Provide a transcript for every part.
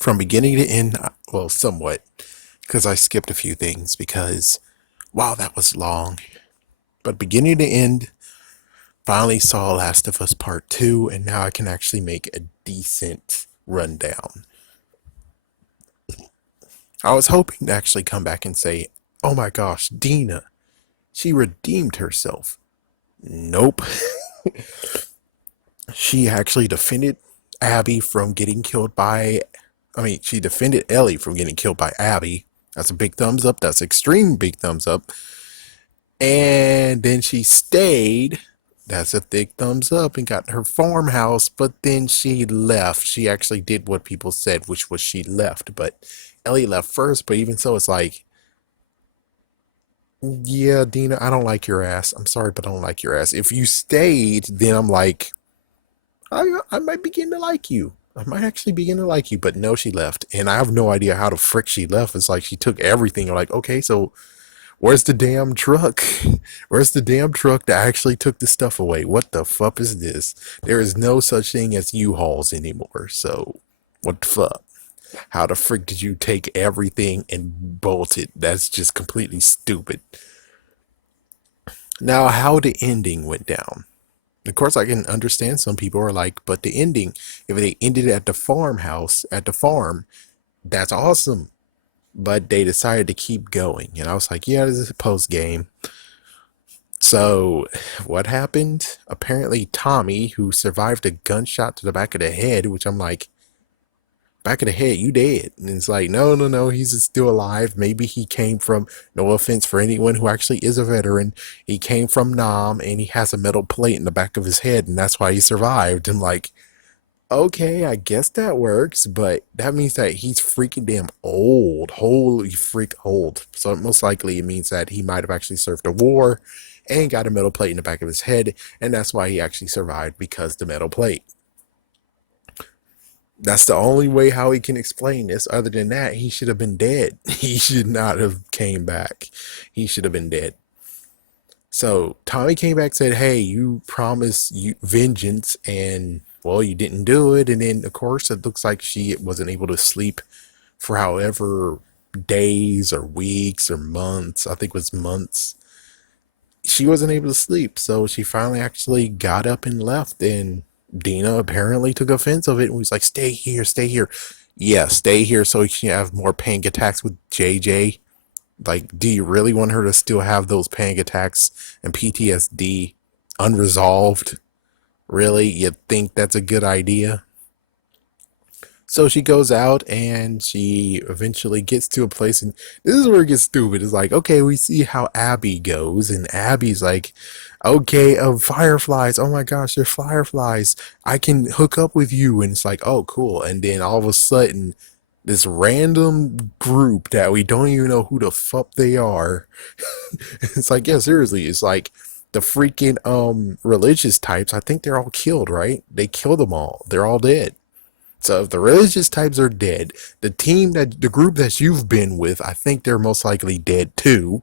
from beginning to end, well, somewhat, because I skipped a few things because, wow, that was long. But beginning to end, finally saw Last of Us Part 2, and now I can actually make a decent rundown. I was hoping to actually come back and say, oh my gosh, Dina, she redeemed herself. Nope. She actually defended Abby from getting killed by. I mean, she defended Ellie from getting killed by Abby. That's a big thumbs up. That's extreme big thumbs up. And then she stayed. That's a thick thumbs up and got her farmhouse, but then she left. She actually did what people said, which was she left. But Ellie left first, but even so, it's like, yeah, Dina, I don't like your ass. I'm sorry, but I don't like your ass. If you stayed, then I'm like, I might begin to like you. I might actually begin to like you, but no, she left, and I have no idea how the frick she left. It's like she took everything. You're like, okay, so where's the damn truck? Where's the damn truck that actually took the stuff away? What the fuck is this? There is no such thing as U-Hauls anymore. So what the fuck? How the frick did you take everything and bolt it? That's just completely stupid. Now, how the ending went down. Of course, I can understand some people are like, but the ending, if they ended at the farmhouse, at the farm, that's awesome. But they decided to keep going. And I was like, yeah, this is a post game. So, what happened? Apparently, Tommy, who survived a gunshot to the back of the head, which I'm like, back of the head, you dead. And it's like, no, no, no, he's still alive. Maybe he came from, no offense for anyone who actually is a veteran, he came from Nam and he has a metal plate in the back of his head, and that's why he survived. I'm like, okay, I guess that works, but that means that he's freaking damn old. Holy freak old. So most likely it means that he might have actually served a war and got a metal plate in the back of his head, and that's why he actually survived, because the metal plate. That's the only way how he can explain this. Other than that, he should have been dead. He should not have came back. He should have been dead. So Tommy came back and said, hey, you promised you vengeance, and well, you didn't do it. And then of course it looks like she wasn't able to sleep for however days or weeks or months. I think it was months. She wasn't able to sleep. So she finally actually got up and left, and Dina apparently took offense of it and was like, stay here, stay here. Yeah, stay here so you can have more panic attacks with JJ. Like, do you really want her to still have those panic attacks and PTSD unresolved? Really? You think that's a good idea? So she goes out and she eventually gets to a place, and this is where it gets stupid. It's like, okay, we see how Abby goes, and Abby's like, okay, fireflies. Oh my gosh, they're fireflies. I can hook up with you. And it's like, oh, cool. And then all of a sudden, this random group that we don't even know who the fuck they are. It's like, yeah, seriously, it's like the freaking religious types. I think they're all killed, right? They killed them all. They're all dead. So if the religious types are dead, the group that you've been with, I think they're most likely dead too.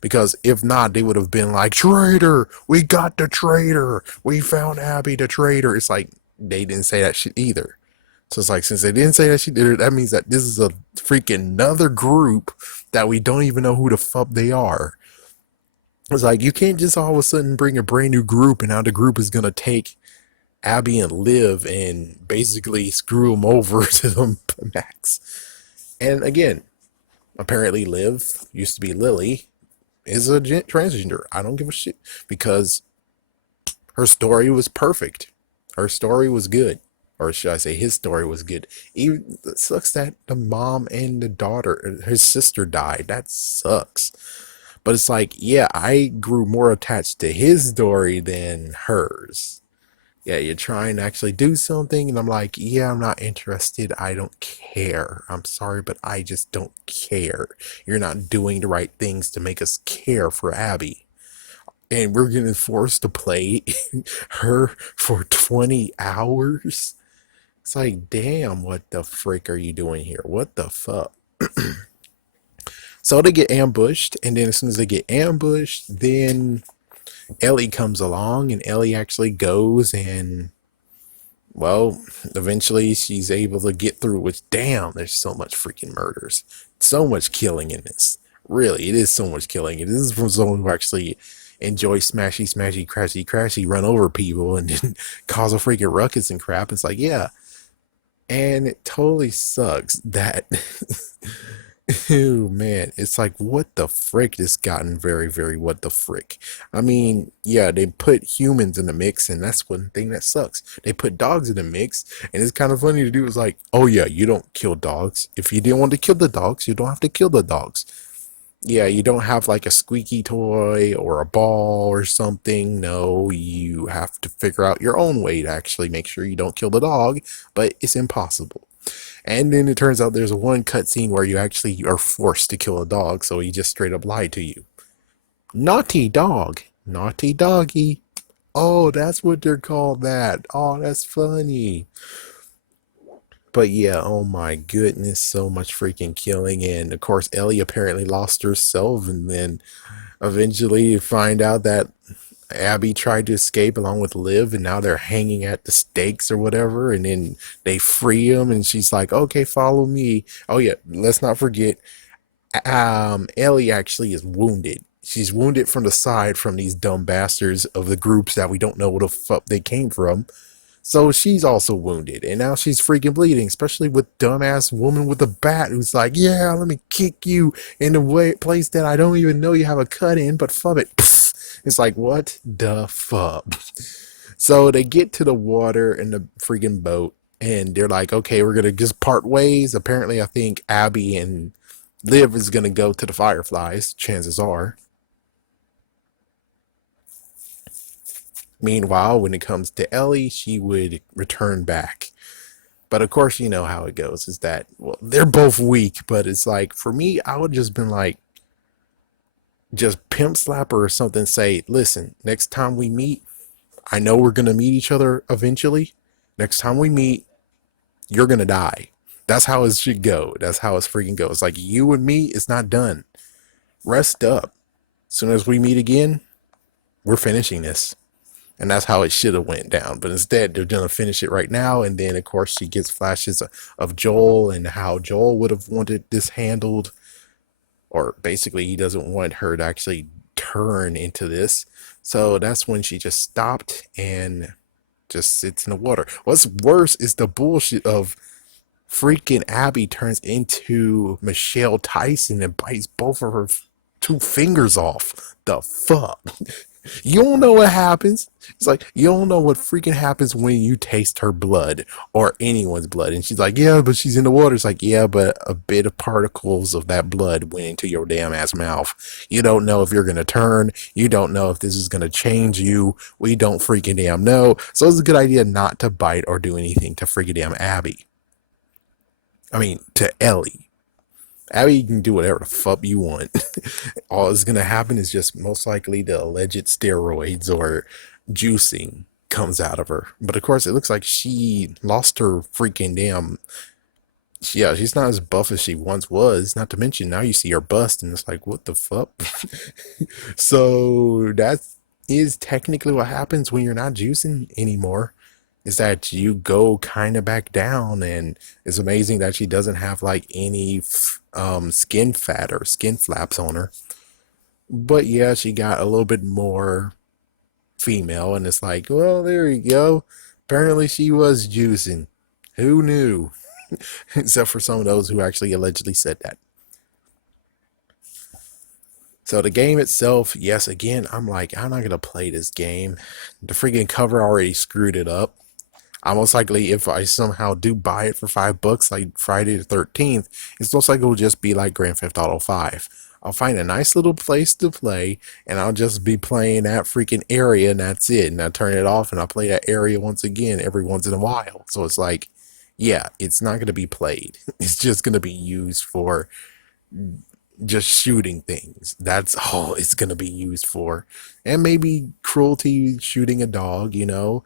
Because if not, they would have been like, traitor, we got the traitor. We found Abby the traitor. It's like, they didn't say that shit either. So it's like, since they didn't say that shit either, that means that this is a freaking another group that we don't even know who the fuck they are. It's like, you can't just all of a sudden bring a brand new group and now the group is going to take Abby and Liv and basically screw them over to the max. And again, apparently Liv used to be Lily, is a transgender. I don't give a shit, because her story was perfect. Her story was good. Or should I say his story was good. Even it sucks that the mom and the daughter, his sister, died. That sucks. But it's like, yeah, I grew more attached to his story than hers. Yeah, you're trying to actually do something, and I'm like, yeah, I'm not interested. I don't care. I'm sorry, but I just don't care. You're not doing the right things to make us care for Abby. And we're getting forced to play her for 20 hours? It's like, damn, what the frick are you doing here? What the fuck? So they get ambushed, and then as soon as they get ambushed, then Ellie comes along, and Ellie actually goes and Well, eventually she's able to get through, which, damn, there's so much freaking murders. So much killing in this. Really, it is so much killing. This is from someone who actually enjoys smashy, smashy, crashy, crashy, run over people and then cause a freaking ruckus and crap. It's like, yeah. And it totally sucks that oh man, it's like what the frick? It's gotten very, very what the frick. I mean, yeah, they put humans in the mix, and that's one thing that sucks. They put dogs in the mix, and it's kind of funny to do. It's like, oh yeah, you don't kill dogs. If you didn't want to kill the dogs, you don't have to kill the dogs. Yeah, you don't have like a squeaky toy or a ball or something. No, you have to figure out your own way to actually make sure you don't kill the dog, but it's impossible. And then it turns out there's one cutscene where you actually are forced to kill a dog, so he just straight up lied to you. Naughty dog. Naughty doggy. Oh, that's what they're called that. Oh, that's funny. But yeah, oh my goodness, so much freaking killing. And of course, Ellie apparently lost herself, and then eventually you find out that Abby tried to escape along with Liv, and now they're hanging at the stakes or whatever. And then they free him, and she's like, "Okay, follow me." Oh yeah, let's not forget, Ellie actually is wounded. She's wounded from the side from these dumb bastards of the groups that we don't know what the fuck they came from. So she's also wounded, and now she's freaking bleeding, especially with dumbass woman with a bat who's like, "Yeah, let me kick you in the way place that I don't even know you have a cut in, but fuck it." It's like, what the fuck? So they get to the water in the freaking boat, and they're like, "Okay, we're gonna just part ways." Apparently, I think Abby and Liv is gonna go to the Fireflies. Chances are. Meanwhile, when it comes to Ellie, she would return back. But of course, you know how it goes is that, well, they're both weak, but it's like, for me, I would just been like, just pimp slap her or something, say, listen, next time we meet, I know we're going to meet each other eventually. Next time we meet, you're going to die. That's how it should go. That's how it's freaking goes. Like, you and me, it's not done. Rest up. As soon as we meet again, we're finishing this. And that's how it should have went down. But instead, they're gonna finish it right now. And then, of course, she gets flashes of Joel and how Joel would have wanted this handled, or basically, he doesn't want her to actually turn into this. So that's when she just stopped and just sits in the water. What's worse is the bullshit of freaking Abby turns into Michelle Tyson and bites both of her two fingers off. The fuck? You don't know what happens. It's like, you don't know what freaking happens when you taste her blood or anyone's blood. And she's like, yeah, but she's in the water. It's like, yeah, but a bit of particles of that blood went into your damn ass mouth. You don't know if you're going to turn. You don't know if this is going to change you. We don't freaking damn know. So it's a good idea not to bite or do anything to freaking damn Abby. I mean, to Ellie. Abby, you can do whatever the fuck you want. All that's gonna happen is just most likely the alleged steroids or juicing comes out of her. But of course, it looks like she lost her freaking damn. Yeah, she's not as buff as she once was. Not to mention, now you see her bust, and it's like, what the fuck? So that is technically what happens when you're not juicing anymore. Is that you go kind of back down, and it's amazing that she doesn't have like any skin fat or skin flaps on her. But yeah, she got a little bit more female, and it's like, well, there you go. Apparently, she was juicing. Who knew? Except for some of those who actually allegedly said that. So the game itself, yes, again, I'm like, I'm not gonna play this game. The freaking cover already screwed it up. I most likely, if I somehow do buy it for $5, like Friday the 13th, it's most likely it will just be like Grand Theft Auto 5. I'll find a nice little place to play, and I'll just be playing that freaking area, and that's it. And I turn it off, and I play that area once again every once in a while. So it's like, yeah, it's not going to be played. It's just going to be used for just shooting things. That's all it's going to be used for. And maybe cruelty, shooting a dog, you know.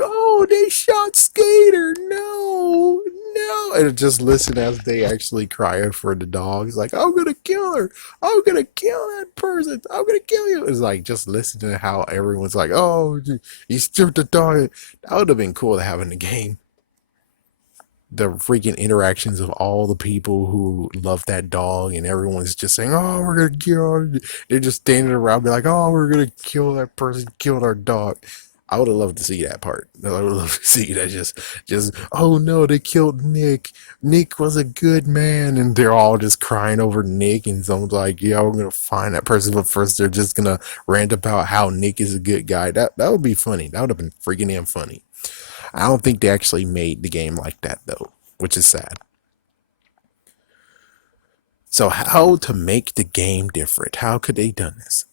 Oh, they shot Skater. No, no. and just listen as they actually cry for the dog. It's like, I'm gonna kill her. I'm gonna kill that person. I'm gonna kill you. It's like just listen to how everyone's like, oh, you stripped the dog. That would have been cool to have in the game. The freaking interactions of all the people who love that dog, and everyone's just saying, "Oh, we're gonna kill her." They're just standing around, be like, "Oh, we're gonna kill that person, killed our dog." I would have loved to see that part. I would love to see that. Just, oh no, they killed Nick. Nick was a good man, and they're all just crying over Nick, and someone's like, "Yeah, we're gonna find that person," but first they're just gonna rant about how Nick is a good guy. That would be funny. That would have been freaking damn funny. I don't think they actually made the game like that though, which is sad. So how to make the game different? How could they done this?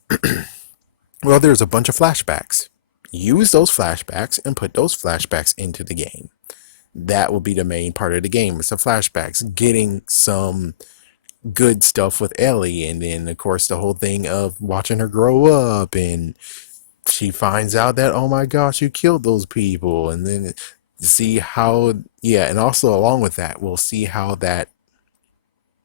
Well, there's a bunch of flashbacks. Use those flashbacks and put those flashbacks into the game. That will be the main part of the game. It's the flashbacks, getting some good stuff with Ellie, and then of course the whole thing of watching her grow up, and she finds out that, oh my gosh, you killed those people, and then see how, yeah, and also along with that we'll see how that,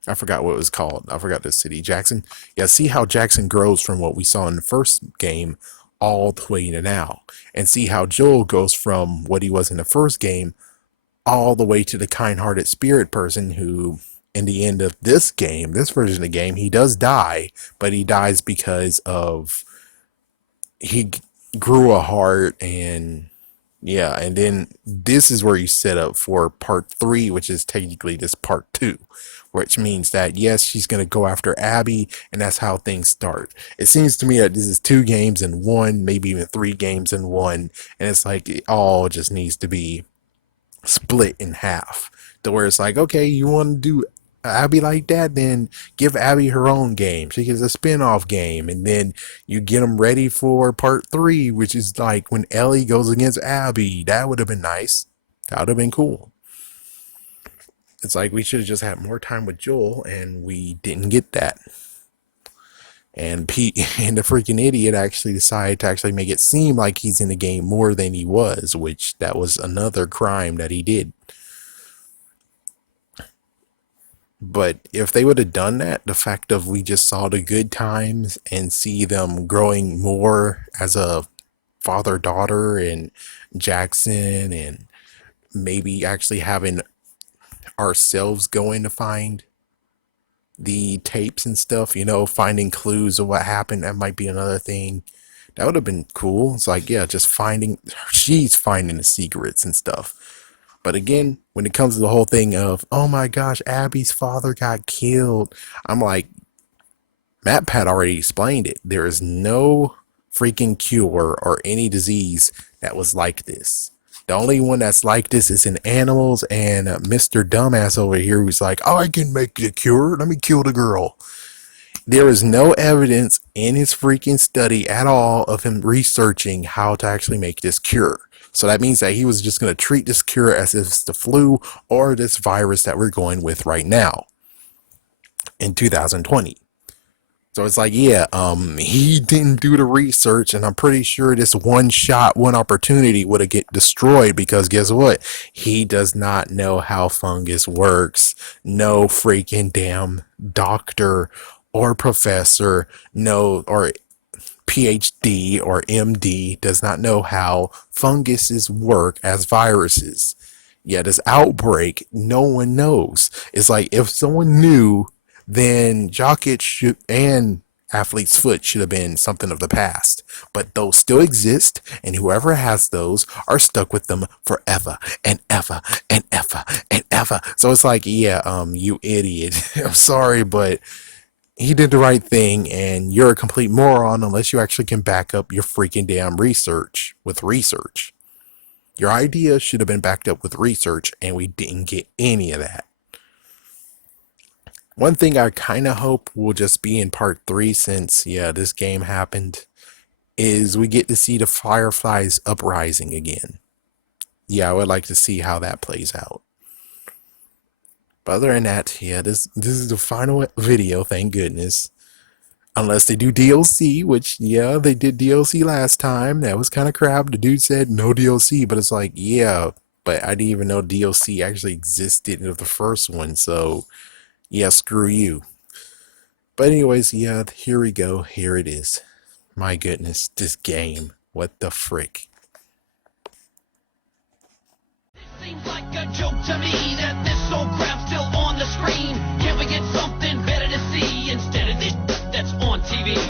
I forgot what it was called, I forgot the city, Jackson, yeah, see how Jackson grows from what we saw in the first game all the way to now, and see how Joel goes from what he was in the first game all the way to the kind-hearted spirit person who, in the end of this game, this version of the game, he does die, but he dies because of he grew a heart. And yeah, and then this is where you set up for part 3, which is technically this part 2, which means that yes, she's going to go after Abby, and that's how things start. It seems to me that this is 2 games in one, maybe even 3 games in one, and it's like it all just needs to be split in half, to where it's like, okay, you want to do Abby like that, then give Abby her own game. She gets a spin-off game, and then you get them ready for part 3, which is like when Ellie goes against Abby. That would have been nice. That would have been cool. It's like we should have just had more time with Joel, and we didn't get that. And Pete and the freaking idiot actually decided to actually make it seem like he's in the game more than he was, which that was another crime that he did. But if they would have done that, the fact of we just saw the good times and see them growing more as a father-daughter, and Jackson, and maybe actually having ourselves going to find the tapes and stuff, finding clues of what happened, that might be another thing. That would have been cool. It's like, yeah, just she's finding the secrets and stuff. But again, when it comes to the whole thing of, oh my gosh, Abby's father got killed, I'm like, MatPat already explained it. There is no freaking cure or any disease that was like this. The only one that's like this is in animals, and Mr. Dumbass over here who's like, oh, I can make the cure. Let me kill the girl. There is no evidence in his freaking study at all of him researching how to actually make this cure. So that means that he was just going to treat this cure as if it's the flu or this virus that we're going with right now in 2020. So it's like, yeah, he didn't do the research, and I'm pretty sure this one shot, one opportunity would have get destroyed, because guess what? He does not know how fungus works. No freaking damn doctor or professor, no, or PhD or MD does not know how funguses work as viruses. Yeah, this outbreak, no one knows. It's like, if someone knew, then Jokic and Athlete's Foot should have been something of the past. But those still exist, and whoever has those are stuck with them forever and ever and ever and ever. So it's like, yeah, you idiot. I'm sorry, but he did the right thing, and you're a complete moron unless you actually can back up your freaking damn research with research. Your idea should have been backed up with research, and we didn't get any of that. One thing I kind of hope will just be in part 3, since, yeah, this game happened, is we get to see the Fireflies uprising again. Yeah, I would like to see how that plays out. But other than that, yeah, this is the final video, thank goodness. Unless they do DLC, which, yeah, they did DLC last time. That was kind of crap. The dude said no DLC, but it's like, yeah, but I didn't even know DLC actually existed in the first one. So yeah, screw you. But anyways, yeah, here we go. Here it is. My goodness, this game. What the frick? Seems like a joke to me that this old crap's still on the screen. Can we get something better to see instead of this that's on TV?